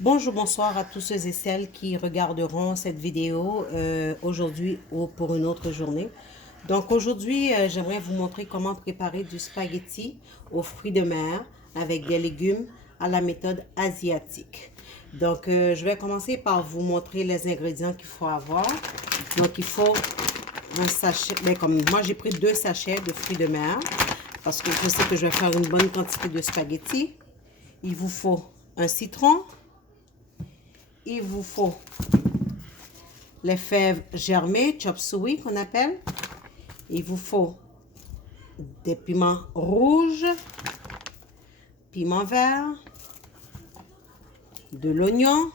Bonjour, bonsoir à tous ceux et celles qui regarderont cette vidéo aujourd'hui ou pour une autre journée. Donc aujourd'hui, j'aimerais vous montrer comment préparer du spaghetti aux fruits de mer avec des légumes à la méthode asiatique. Donc je vais commencer par vous montrer les ingrédients qu'il faut avoir. Donc il faut un sachet, comme moi j'ai pris 2 sachets de fruits de mer parce que je sais que je vais faire une bonne quantité de spaghetti. Il vous faut un citron. Il vous faut les fèves germées, chop suey qu'on appelle. Il vous faut des piments rouges, piment vert, de l'oignon,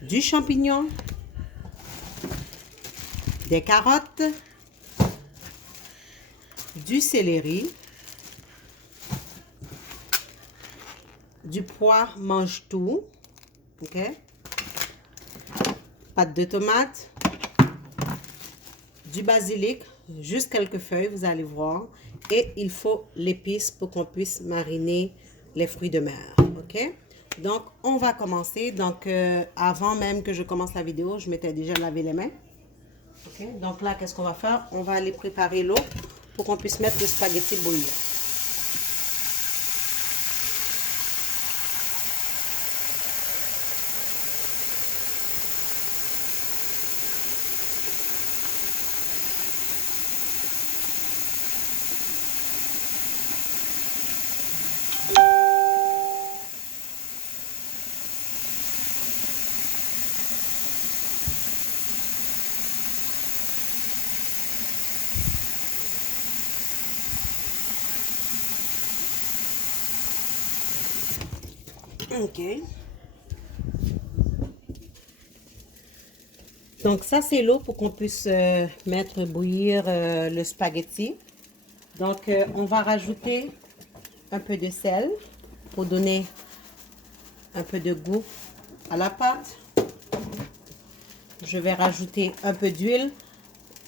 du champignon, des carottes, du céleri, du pois mange-tout, ok, pâte de tomate, du basilic, juste quelques feuilles, vous allez voir. Et il faut l'épice pour qu'on puisse mariner les fruits de mer, ok? Donc, on va commencer. Donc, avant même que je commence la vidéo, je m'étais déjà lavé les mains. Ok? Donc là, qu'est-ce qu'on va faire? On va aller préparer l'eau pour qu'on puisse mettre le spaghetti bouillir. Ok. Donc ça, c'est l'eau pour qu'on puisse mettre bouillir le spaghetti. Donc, on va rajouter un peu de sel pour donner un peu de goût à la pâte. Je vais rajouter un peu d'huile.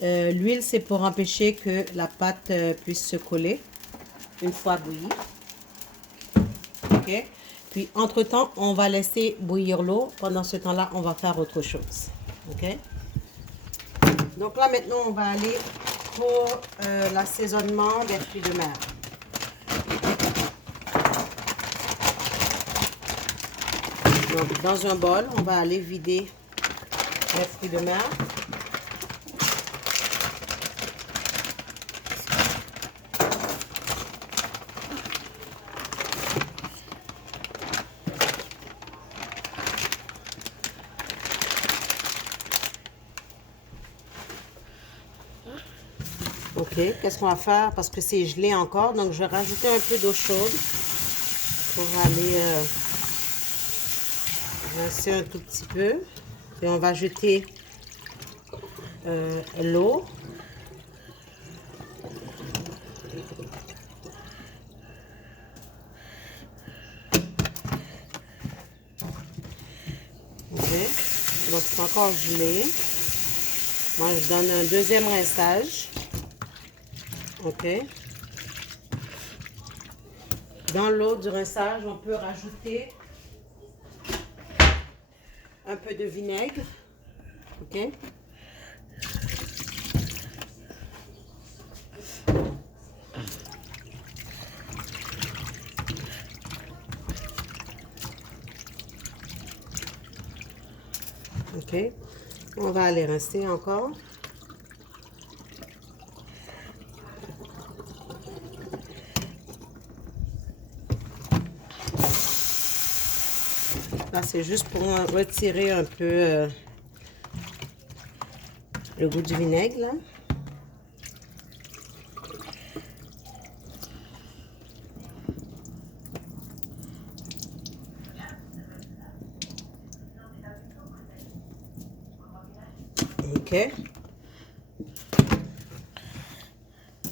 L'huile, c'est pour empêcher que la pâte puisse se coller une fois bouillie. Ok. Puis, entre-temps, on va laisser bouillir l'eau. Pendant ce temps-là, on va faire autre chose. Ok. Donc là, maintenant, on va aller pour l'assaisonnement des fruits de mer. Donc, dans un bol, on va aller vider les fruits de mer. Ok, qu'est-ce qu'on va faire? Parce que c'est gelé encore, donc je vais rajouter un peu d'eau chaude pour aller rincer un tout petit peu. Et on va jeter l'eau. Ok, donc c'est encore gelé. Moi, je donne un deuxième rinçage. Ok. Dans l'eau du rinçage, on peut rajouter un peu de vinaigre. Ok. Ok. On va aller rincer encore. Là, c'est juste pour retirer un peu le goût du vinaigre, là. Ok.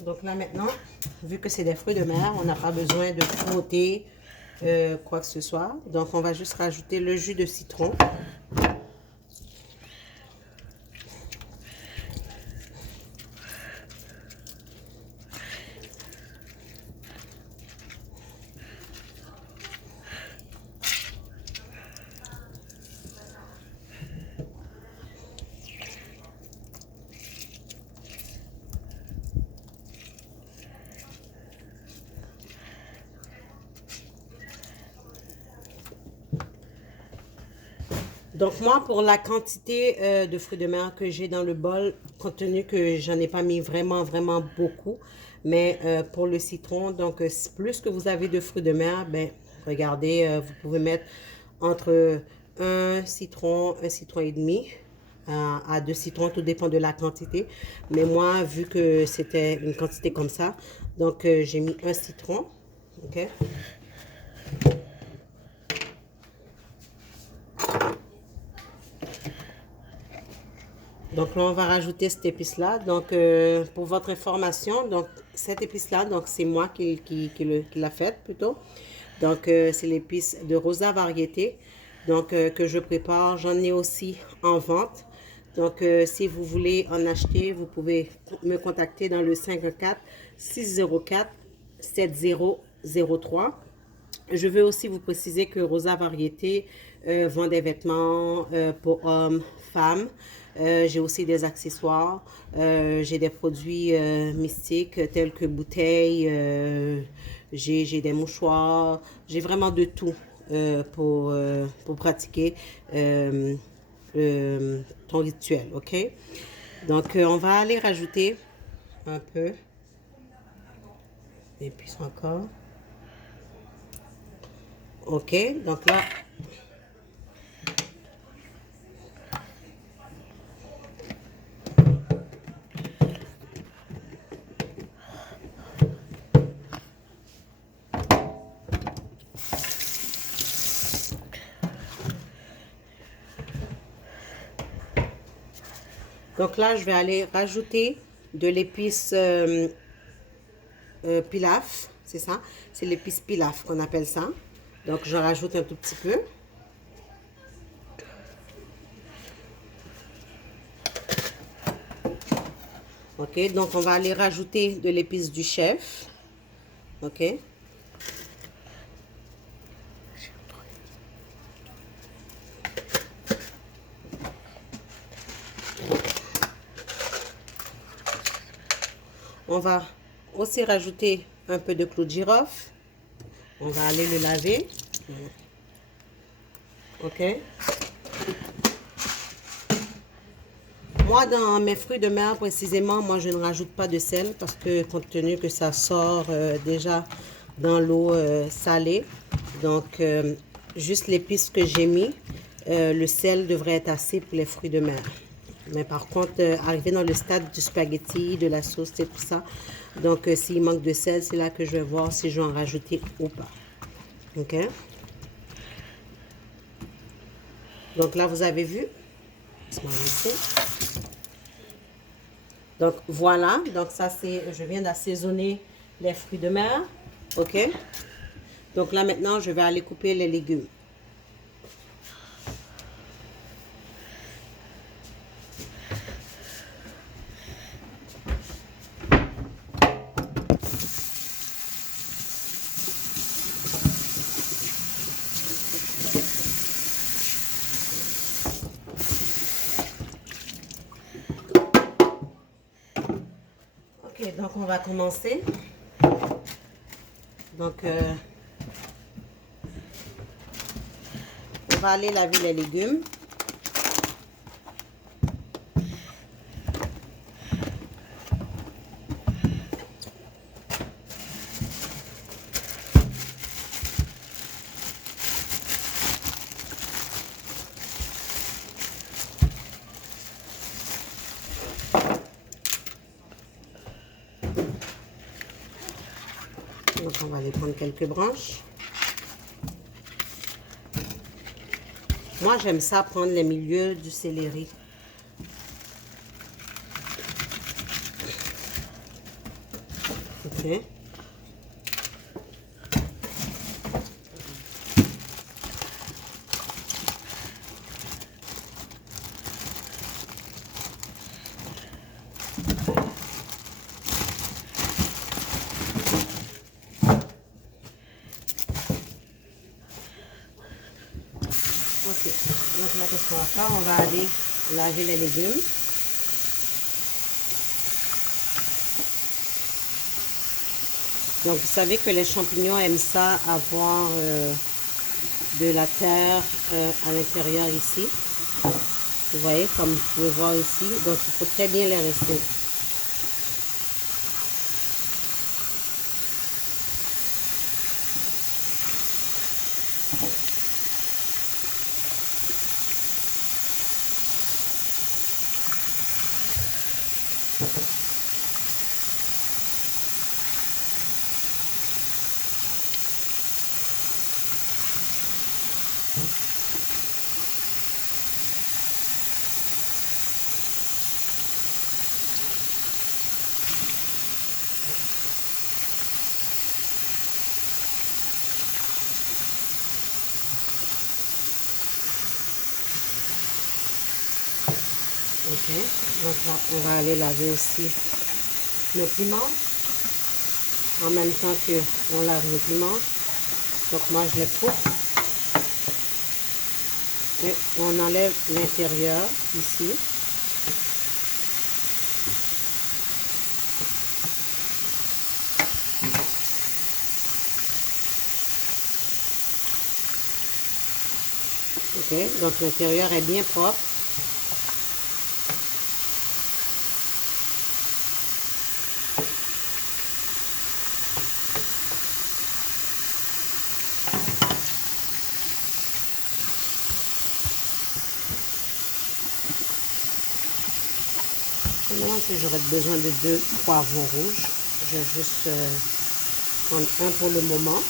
Donc là, maintenant, vu que c'est des fruits de mer, on n'a pas besoin de frotter quoi que ce soit. Donc, on va juste rajouter le jus de citron. Donc moi, pour la quantité de fruits de mer que j'ai dans le bol, compte tenu que j'en ai pas mis vraiment beaucoup, mais pour le citron, donc plus que vous avez de fruits de mer, ben regardez, vous pouvez mettre entre un citron et demi à deux citrons, tout dépend de la quantité. Mais moi, vu que c'était une quantité comme ça, donc j'ai mis un citron, ok? Donc là, on va rajouter cette épice-là. Donc, pour votre information, donc cette épice-là, donc c'est moi qui l'a faite plutôt. Donc, c'est l'épice de Rosa Variété. Donc, que je prépare. J'en ai aussi en vente. Donc, si vous voulez en acheter, vous pouvez me contacter dans le 514-604-7003. Je veux aussi vous préciser que Rosa Variété vend des vêtements pour hommes, femmes. J'ai aussi des accessoires. J'ai des produits mystiques tels que bouteilles. J'ai des mouchoirs. J'ai vraiment de tout pour pratiquer ton rituel. OK? Donc, on va aller rajouter un peu d'épices encore. OK? Donc là, je vais aller rajouter de l'épice pilaf, c'est ça? C'est l'épice pilaf qu'on appelle ça. Donc, je rajoute un tout petit peu. OK, donc on va aller rajouter de l'épice du chef. OK. On va aussi rajouter un peu de clou de girofle. On va aller le laver. OK. Moi, dans mes fruits de mer, précisément, moi, je ne rajoute pas de sel parce que, compte tenu que ça sort déjà dans l'eau salée, donc juste l'épice que j'ai mis, le sel devrait être assez pour les fruits de mer. Mais par contre, arrivé dans le stade du spaghetti, de la sauce et tout ça, donc s'il manque de sel, c'est là que je vais voir si je vais en rajouter ou pas. OK? Donc là, vous avez vu. Donc voilà, donc ça c'est, je viens d'assaisonner les fruits de mer, ok? Donc là maintenant, je vais aller couper les légumes. Ok, donc on va commencer. Donc, on va aller laver les légumes. Donc, on va aller prendre quelques branches. Moi, j'aime ça prendre les milieux du céleri. Ok. Ok, donc là, qu'est-ce qu'on va faire? On va aller laver les légumes. Donc, vous savez que les champignons aiment ça avoir de la terre à l'intérieur ici. Vous voyez, comme vous pouvez voir ici. Donc, il faut très bien les rincer. Ok, donc on va aller laver aussi nos piments en même temps que on lave nos piments. Donc moi je les coupe et on enlève l'intérieur ici. Ok, donc l'intérieur est bien propre. Maintenant que j'aurai besoin de 2 poivrons rouges, je vais juste prendre un pour le moment.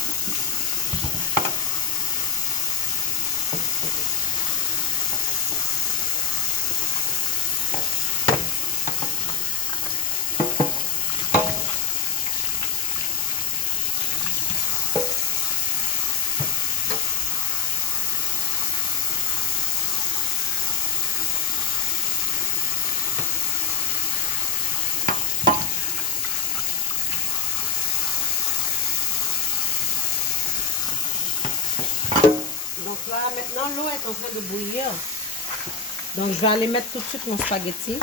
Donc là, maintenant, l'eau est en train de bouillir. Donc, je vais aller mettre tout de suite mon spaghetti.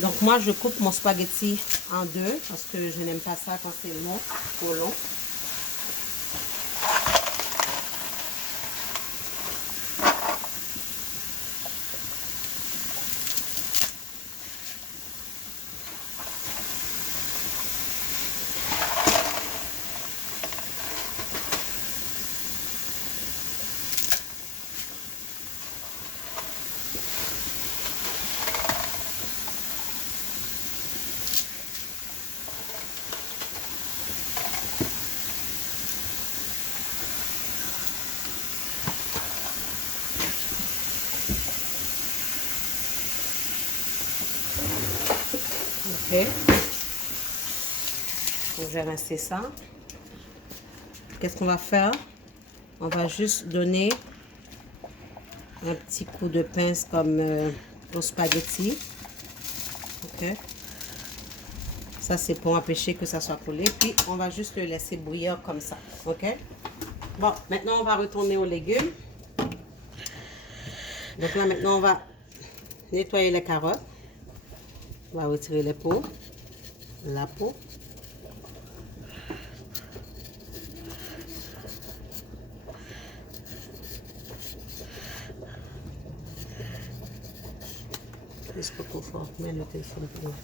Donc, moi, je coupe mon spaghetti en deux parce que je n'aime pas ça quand c'est long, trop long. Ok. Donc, j'ai rincé ça. Qu'est-ce qu'on va faire? On va juste donner un petit coup de pince comme au spaghetti. Ok. Ça, c'est pour empêcher que ça soit collé. Puis, on va juste le laisser bouillir comme ça. Ok. Bon, maintenant, on va retourner aux légumes. Donc là, maintenant, on va nettoyer les carottes. On va retirer les peaux. La peau. C'est pas trop fort. Mets le téléphone pour moi.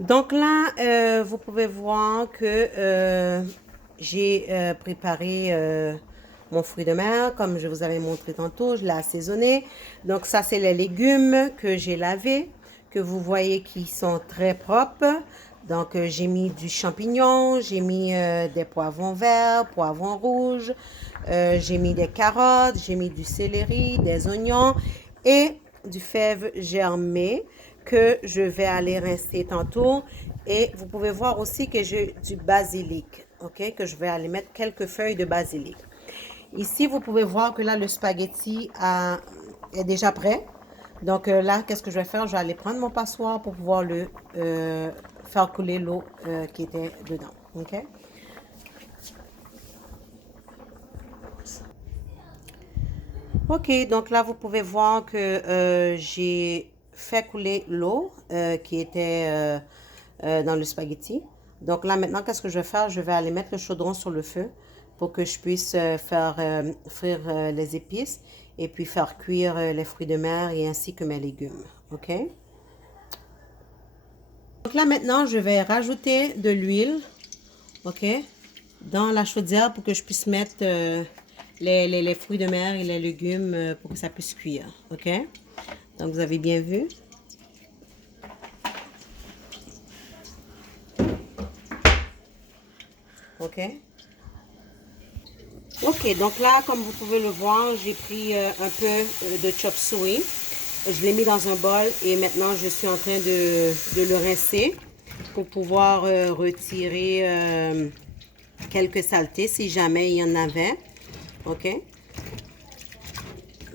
Donc là, vous pouvez voir que j'ai préparé mon fruit de mer, comme je vous avais montré tantôt, je l'ai assaisonné. Donc ça, c'est les légumes que j'ai lavés, que vous voyez qui sont très propres. Donc j'ai mis du champignon, j'ai mis des poivrons verts, poivrons rouges, j'ai mis des carottes, j'ai mis du céleri, des oignons et du fève germé que je vais aller rincer tantôt. Et vous pouvez voir aussi que j'ai du basilic, ok, que je vais aller mettre quelques feuilles de basilic. Ici, vous pouvez voir que là, le spaghetti est déjà prêt. Donc là, qu'est-ce que je vais faire? Je vais aller prendre mon passoire pour pouvoir faire couler l'eau qui était dedans. OK? OK, donc là, vous pouvez voir que j'ai fait couler l'eau qui était dans le spaghetti. Donc là, maintenant, qu'est-ce que je vais faire? Je vais aller mettre le chaudron sur le feu pour que je puisse faire frire les épices et puis faire cuire les fruits de mer et ainsi que mes légumes. OK? Donc là, maintenant, je vais rajouter de l'huile, OK, dans la chaudière pour que je puisse mettre les fruits de mer et les légumes pour que ça puisse cuire. OK? Donc, vous avez bien vu. OK? OK, donc là, comme vous pouvez le voir, j'ai pris un peu de chop suey. Je l'ai mis dans un bol et maintenant, je suis en train de le rincer pour pouvoir retirer quelques saletés si jamais il y en avait. OK?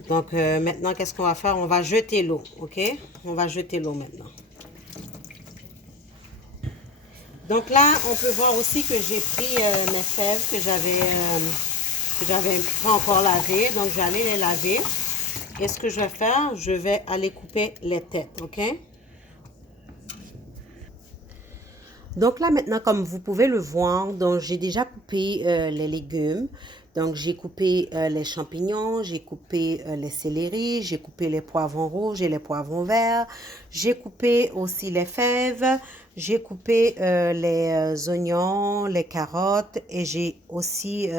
Donc, maintenant, qu'est-ce qu'on va faire? On va jeter l'eau. OK? On va jeter l'eau maintenant. Donc là, on peut voir aussi que j'ai pris mes fèves que j'avais pas encore lavées. Donc, je vais aller les laver. Et ce que je vais faire, je vais aller couper les têtes. OK? Donc là, maintenant, comme vous pouvez le voir, donc j'ai déjà coupé les légumes. Donc, j'ai coupé les champignons, j'ai coupé les céleris, j'ai coupé les poivrons rouges et les poivrons verts. J'ai coupé aussi les fèves, j'ai coupé les oignons, les carottes et j'ai aussi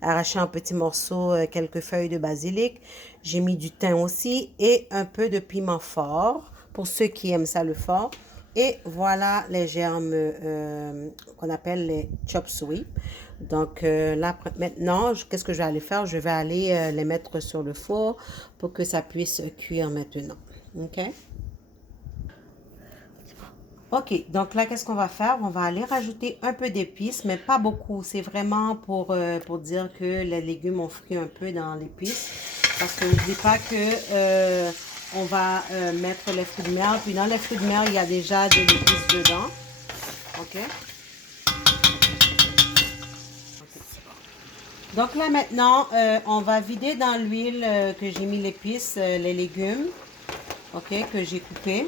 arraché un petit morceau, quelques feuilles de basilic. J'ai mis du thym aussi et un peu de piment fort pour ceux qui aiment ça le fort. Et voilà les germes qu'on appelle les chop suey. Donc là, maintenant, qu'est-ce que je vais aller faire? Je vais aller les mettre sur le four pour que ça puisse cuire maintenant. OK? OK, donc là, qu'est-ce qu'on va faire? On va aller rajouter un peu d'épices, mais pas beaucoup. C'est vraiment pour dire que les légumes ont frit un peu dans l'épice. Parce que n'oubliez pas que on va mettre les fruits de mer. Puis dans les fruits de mer, il y a déjà de l'épice dedans. OK? Donc là, maintenant, on va vider dans l'huile que j'ai mis l'épice, les légumes. OK, que j'ai coupé.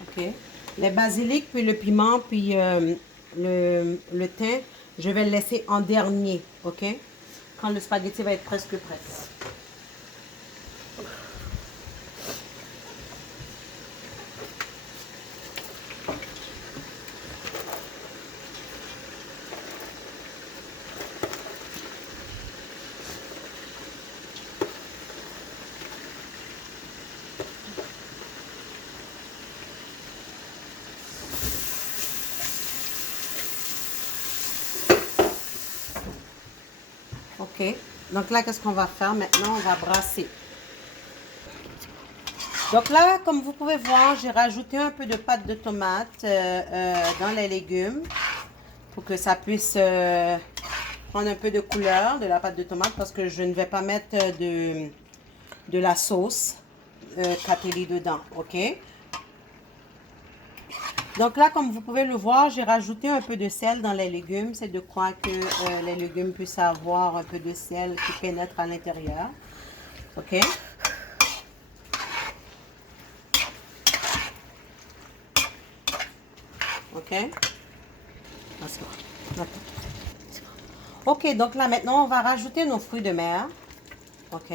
OK. Les basilic, puis le piment, puis le thym, je vais le laisser en dernier. OK? Quand le spaghetti va être presque prêt. OK. Donc là, qu'est-ce qu'on va faire maintenant? On va brasser. Donc là, comme vous pouvez voir, j'ai rajouté un peu de pâte de tomate dans les légumes pour que ça puisse prendre un peu de couleur de la pâte de tomate parce que je ne vais pas mettre de la sauce Catelli dedans. OK? Donc là, comme vous pouvez le voir, j'ai rajouté un peu de sel dans les légumes. C'est de quoi que les légumes puissent avoir un peu de sel qui pénètre à l'intérieur. OK? OK? OK, donc là, maintenant, on va rajouter nos fruits de mer. OK?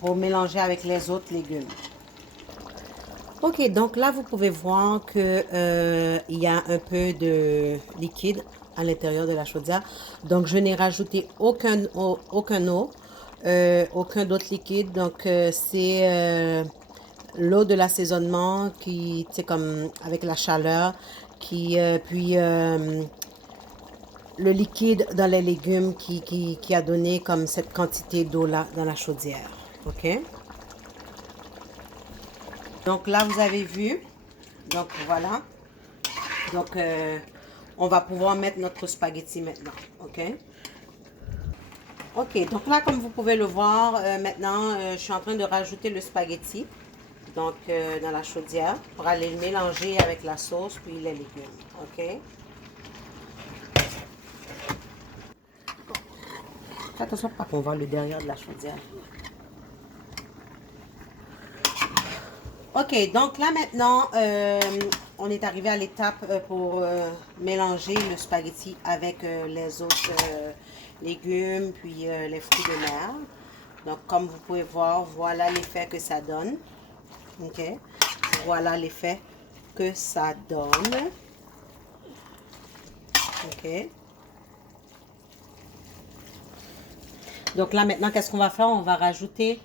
Pour mélanger avec les autres légumes. OK, donc là, vous pouvez voir que il y a un peu de liquide à l'intérieur de la chaudière. Donc, je n'ai rajouté aucun eau, aucun d'autre liquide. Donc, c'est l'eau de l'assaisonnement qui, tu sais, comme avec la chaleur, puis le liquide dans les légumes qui a donné comme cette quantité d'eau-là dans la chaudière. OK? Donc là, vous avez vu. Donc voilà. Donc, on va pouvoir mettre notre spaghetti maintenant. OK? OK. Donc là, comme vous pouvez le voir, maintenant, je suis en train de rajouter le spaghetti. Donc, dans la chaudière pour aller le mélanger avec la sauce puis les légumes. OK? Fais attention pas qu'on voit le derrière de la chaudière. OK, donc là maintenant, on est arrivé à l'étape pour mélanger le spaghetti avec les autres légumes, puis les fruits de mer. Donc, comme vous pouvez voir, voilà l'effet que ça donne. OK? Voilà l'effet que ça donne. OK? Donc là maintenant, qu'est-ce qu'on va faire? On va rajouter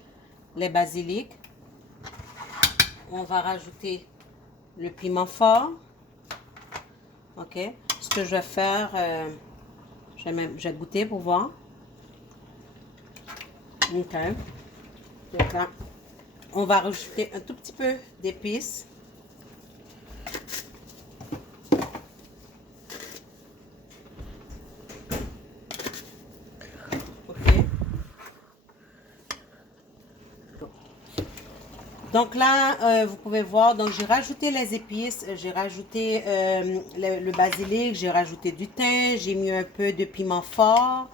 les basiliques. On va rajouter le piment fort. OK? Ce que je vais faire, je vais goûter pour voir. OK. Donc là, on va rajouter un tout petit peu d'épices. OK. Donc là, vous pouvez voir, donc j'ai rajouté les épices, j'ai rajouté le basilic, j'ai rajouté du thym, j'ai mis un peu de piment fort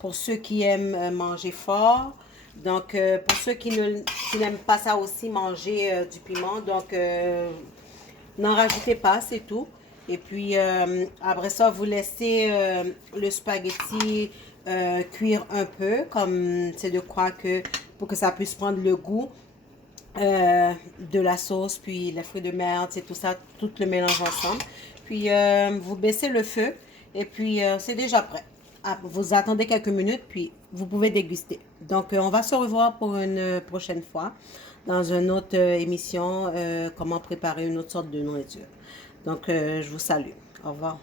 pour ceux qui aiment manger fort. Donc pour ceux qui n'aiment pas ça aussi, manger du piment, donc n'en rajoutez pas, c'est tout. Et puis après ça, vous laissez le spaghetti cuire un peu, comme c'est de quoi que pour que ça puisse prendre le goût de la sauce, puis les fruits de mer, c'est tout ça, tout le mélange ensemble. Puis vous baissez le feu et puis c'est déjà prêt. Ah, vous attendez quelques minutes, puis vous pouvez déguster. Donc on va se revoir pour une prochaine fois dans une autre émission, comment préparer une autre sorte de nourriture. Donc je vous salue. Au revoir.